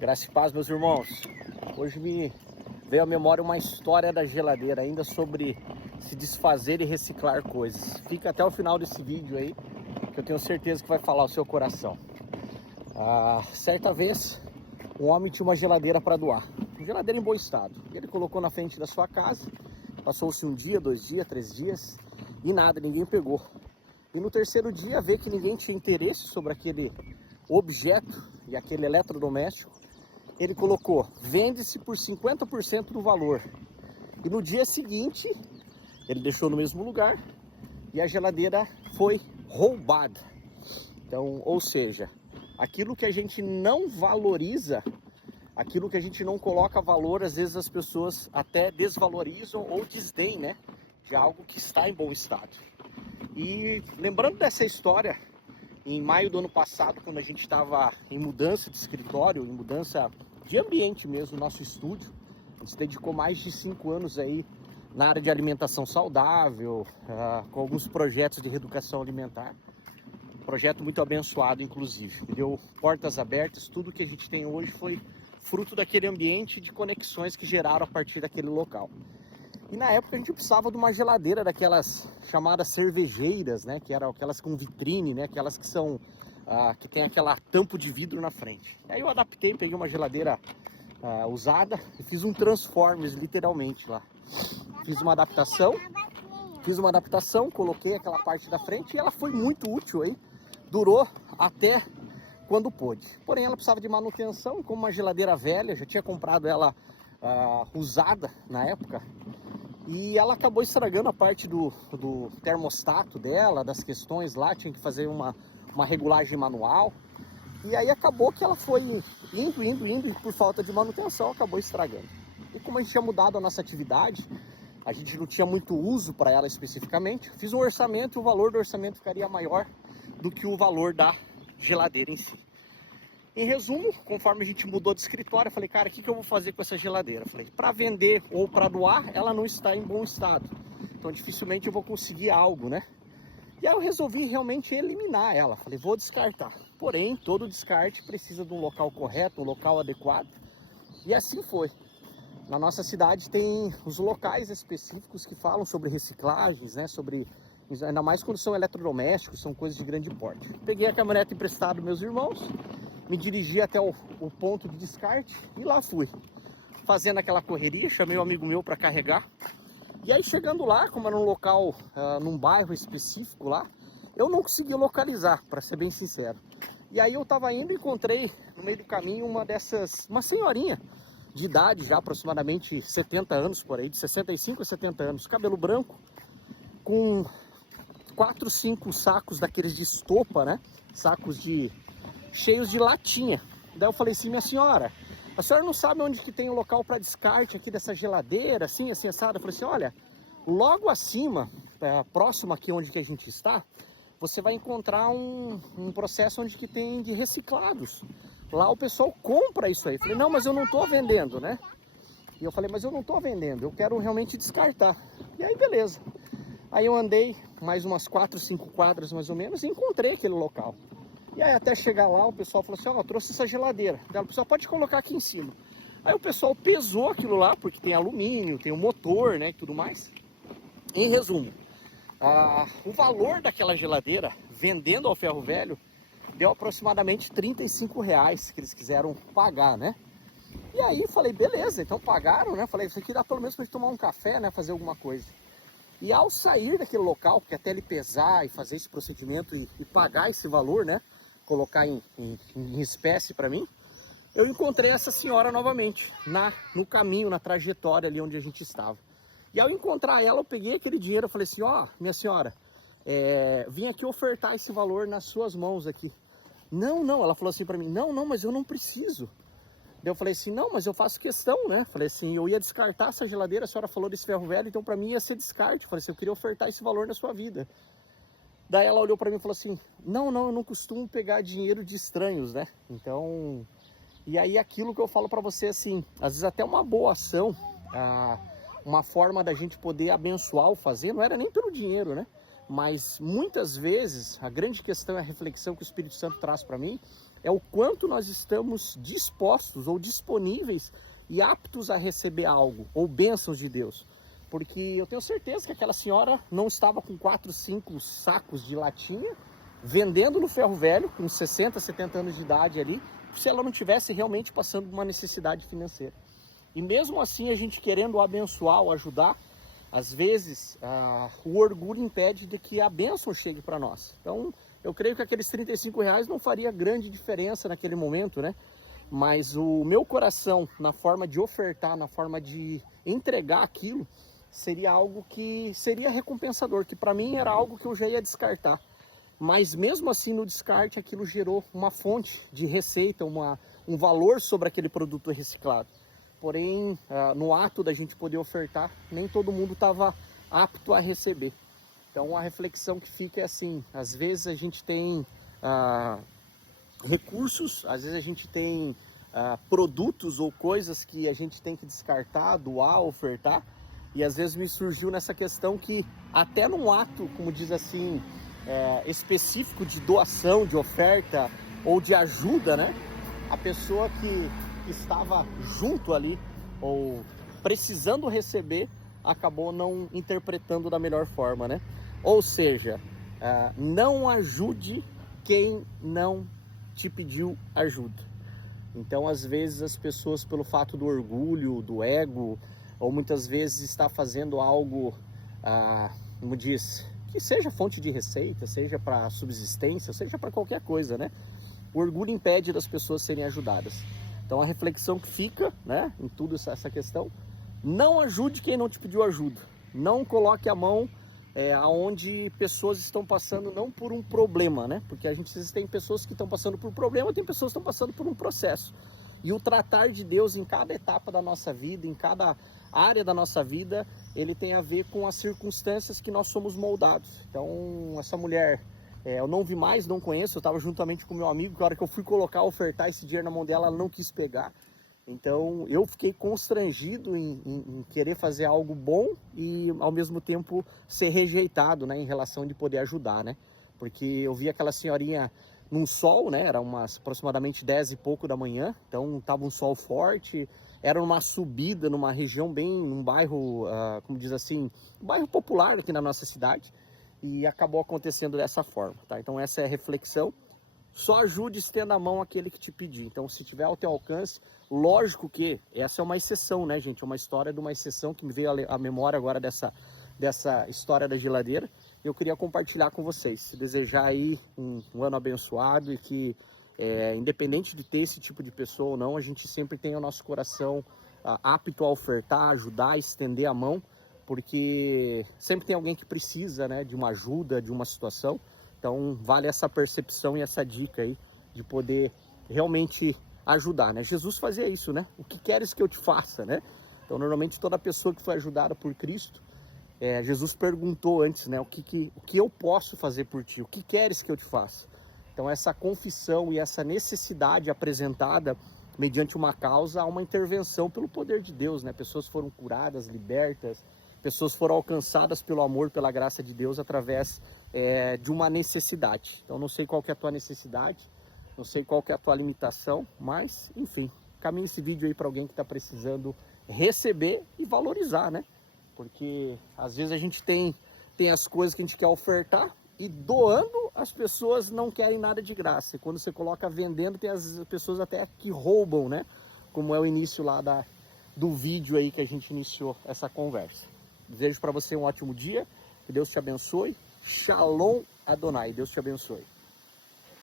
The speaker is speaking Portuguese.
Graça e paz, meus irmãos. Hoje me veio à memória uma história da geladeira, ainda sobre se desfazer e reciclar coisas. Fica até o final desse vídeo aí, que eu tenho certeza que vai falar o seu coração. Certa vez, um homem tinha uma geladeira para doar. Uma geladeira em bom estado. Ele colocou na frente da sua casa, passou-se um dia, 2 dias, 3 dias, e nada, ninguém pegou. E no terceiro dia, vê que ninguém tinha interesse sobre aquele objeto e aquele eletrodoméstico, ele colocou, vende-se por 50% do valor. E no dia seguinte, ele deixou no mesmo lugar e a geladeira foi roubada. Então, ou seja, aquilo que a gente não valoriza, aquilo que a gente não coloca valor, às vezes as pessoas até desvalorizam ou desdém, né? De algo que está em bom estado. E lembrando dessa história, em maio do ano passado, quando a gente estava em mudança de escritório, em mudança de ambiente mesmo, nosso estúdio, a gente dedicou mais de 5 anos aí na área de alimentação saudável, com alguns projetos de reeducação alimentar. Projeto muito abençoado, inclusive. Deu portas abertas, tudo que a gente tem hoje foi fruto daquele ambiente de conexões que geraram a partir daquele local. E na época a gente precisava de uma geladeira daquelas chamadas cervejeiras, né? Que eram aquelas com vitrine, né? Aquelas que são, que tem aquela tampa de vidro na frente. E aí eu adaptei, peguei uma geladeira usada e fiz um Transformers, literalmente, lá. Fiz uma adaptação, coloquei aquela parte da frente e ela foi muito útil aí. Durou até quando pôde. Porém, ela precisava de manutenção, como uma geladeira velha, já tinha comprado ela usada na época. E ela acabou estragando a parte do termostato dela, das questões lá, tinha que fazer uma regulagem manual. E aí acabou que ela foi indo, e por falta de manutenção acabou estragando. E como a gente tinha mudado a nossa atividade, a gente não tinha muito uso para ela especificamente, fiz um orçamento e o valor do orçamento ficaria maior do que o valor da geladeira em si. Em resumo, conforme a gente mudou de escritório, eu falei, cara, o que eu vou fazer com essa geladeira? Eu falei, para vender ou para doar, ela não está em bom estado. Então, dificilmente eu vou conseguir algo, né? E aí eu resolvi realmente eliminar ela. Falei, vou descartar. Porém, todo descarte precisa de um local correto, um local adequado. E assim foi. Na nossa cidade tem os locais específicos que falam sobre reciclagens, né? Sobre, ainda mais quando são eletrodomésticos, são coisas de grande porte. Peguei a caminhonete emprestada dos meus irmãos, me dirigi até o ponto de descarte e lá fui. Fazendo aquela correria, chamei um amigo meu para carregar. E aí chegando lá, como era um local, num bairro específico lá, eu não consegui localizar, para ser bem sincero. E aí eu tava indo e encontrei no meio do caminho uma senhorinha de idade, já aproximadamente 70 anos por aí, de 65 a 70 anos, cabelo branco, com 4, 5 sacos daqueles de estopa, né? Sacos cheios de latinha. Daí eu falei assim, minha senhora, a senhora não sabe onde que tem o local para descarte aqui dessa geladeira, assim, assado? Eu falei assim, olha, logo acima, próximo aqui onde que a gente está, você vai encontrar um processo onde que tem de reciclados. Lá o pessoal compra isso aí. Eu falei, não, mas eu não estou vendendo, né? E eu falei, mas eu não estou vendendo, eu quero realmente descartar. E aí, beleza. Aí eu andei mais umas 4, 5 quadras mais ou menos e encontrei aquele local. E aí até chegar lá, o pessoal falou assim, ó, eu trouxe essa geladeira. Daí o pessoal, pode colocar aqui em cima. Aí o pessoal pesou aquilo lá, porque tem alumínio, tem o motor, né, e tudo mais. Em resumo, o valor daquela geladeira, vendendo ao ferro velho, deu aproximadamente R$ 35 que eles quiseram pagar, né? E aí falei, beleza, então pagaram, né? Falei, isso aqui dá pelo menos pra gente tomar um café, né, fazer alguma coisa. E ao sair daquele local, porque até ele pesar e fazer esse procedimento e pagar esse valor, né? Colocar em espécie para mim, eu encontrei essa senhora novamente, no caminho, na trajetória ali onde a gente estava. E ao encontrar ela, eu peguei aquele dinheiro, eu falei assim, ó, minha senhora, vim aqui ofertar esse valor nas suas mãos aqui. Não, ela falou assim para mim, não, mas eu não preciso. Daí eu falei assim, não, mas eu faço questão, né? Falei assim, eu ia descartar essa geladeira, a senhora falou desse ferro velho, então para mim ia ser descarte. Falei assim, eu queria ofertar esse valor na sua vida. Daí ela olhou para mim e falou assim, não, eu não costumo pegar dinheiro de estranhos, né? Então, e aí aquilo que eu falo para você, assim, às vezes até uma boa ação, uma forma da gente poder abençoar o fazer, não era nem pelo dinheiro, né? Mas muitas vezes, a grande questão é a reflexão que o Espírito Santo traz para mim, é o quanto nós estamos dispostos ou disponíveis e aptos a receber algo, ou bênçãos de Deus. Porque eu tenho certeza que aquela senhora não estava com 4, 5 sacos de latinha, vendendo no ferro velho, com 60, 70 anos de idade ali, se ela não tivesse realmente passando uma necessidade financeira. E mesmo assim, a gente querendo abençoar ou ajudar, às vezes o orgulho impede de que a bênção chegue para nós. Então, eu creio que aqueles R$ 35 não faria grande diferença naquele momento, né? Mas o meu coração, na forma de ofertar, na forma de entregar aquilo, seria algo que seria recompensador, que para mim era algo que eu já ia descartar. Mas mesmo assim, no descarte, aquilo gerou uma fonte de receita, um valor sobre aquele produto reciclado. Porém, no ato da gente poder ofertar, nem todo mundo estava apto a receber. Então, a reflexão que fica é assim, às vezes a gente tem recursos, às vezes a gente tem produtos ou coisas que a gente tem que descartar, doar, ofertar, e às vezes me surgiu nessa questão que até num ato, como diz assim, específico de doação, de oferta ou de ajuda, né? A pessoa que estava junto ali ou precisando receber acabou não interpretando da melhor forma, né? Ou seja, não ajude quem não te pediu ajuda. Então, às vezes, as pessoas, pelo fato do orgulho, do ego, ou muitas vezes está fazendo algo, como diz, que seja fonte de receita, seja para subsistência, seja para qualquer coisa, né? O orgulho impede das pessoas serem ajudadas. Então, a reflexão que fica, né, em tudo essa questão, não ajude quem não te pediu ajuda. Não coloque a mão aonde pessoas estão passando não por um problema, né? Porque a gente tem pessoas que estão passando por um problema, tem pessoas que estão passando por um processo. E o tratar de Deus em cada etapa da nossa vida, em cada área da nossa vida, ele tem a ver com as circunstâncias que nós somos moldados. Então, essa mulher, eu não vi mais, não conheço, eu estava juntamente com meu amigo, que a hora que eu fui colocar, ofertar esse dinheiro na mão dela, ela não quis pegar. Então, eu fiquei constrangido em querer fazer algo bom e, ao mesmo tempo, ser rejeitado, né, em relação de poder ajudar, né? Porque eu vi aquela senhorinha num sol, né, era aproximadamente 10 e pouco da manhã, então estava um sol forte, era uma subida numa região bem, num bairro, como diz assim, um bairro popular aqui na nossa cidade, e acabou acontecendo dessa forma, tá? Então, essa é a reflexão. Só ajude, estenda a mão àquele que te pedir. Então, se tiver ao teu alcance, lógico que essa é uma exceção, né, gente? É uma história de uma exceção que me veio à memória agora dessa história da geladeira. Eu queria compartilhar com vocês. Se desejar aí um ano abençoado e que, independente de ter esse tipo de pessoa ou não, a gente sempre tem o nosso coração apto a ofertar, ajudar, estender a mão, porque sempre tem alguém que precisa, né, de uma ajuda, de uma situação. Então, vale essa percepção e essa dica aí de poder realmente ajudar, né? Jesus fazia isso, né? O que queres que eu te faça, né? Então, normalmente, toda pessoa que foi ajudada por Cristo, Jesus perguntou antes, né? O que eu posso fazer por ti? O que queres que eu te faça? Então, essa confissão e essa necessidade apresentada mediante uma causa, há uma intervenção pelo poder de Deus, né? Pessoas foram curadas, libertas, pessoas foram alcançadas pelo amor, pela graça de Deus através de uma necessidade. Então, não sei qual que é a tua necessidade, não sei qual que é a tua limitação, mas, enfim, caminhe esse vídeo aí para alguém que está precisando receber e valorizar, né? Porque às vezes a gente tem as coisas que a gente quer ofertar e doando as pessoas não querem nada de graça. E quando você coloca vendendo, tem as pessoas até que roubam, né? Como é o início lá do vídeo aí que a gente iniciou essa conversa. Desejo para você um ótimo dia, que Deus te abençoe. Shalom Adonai, Deus te abençoe.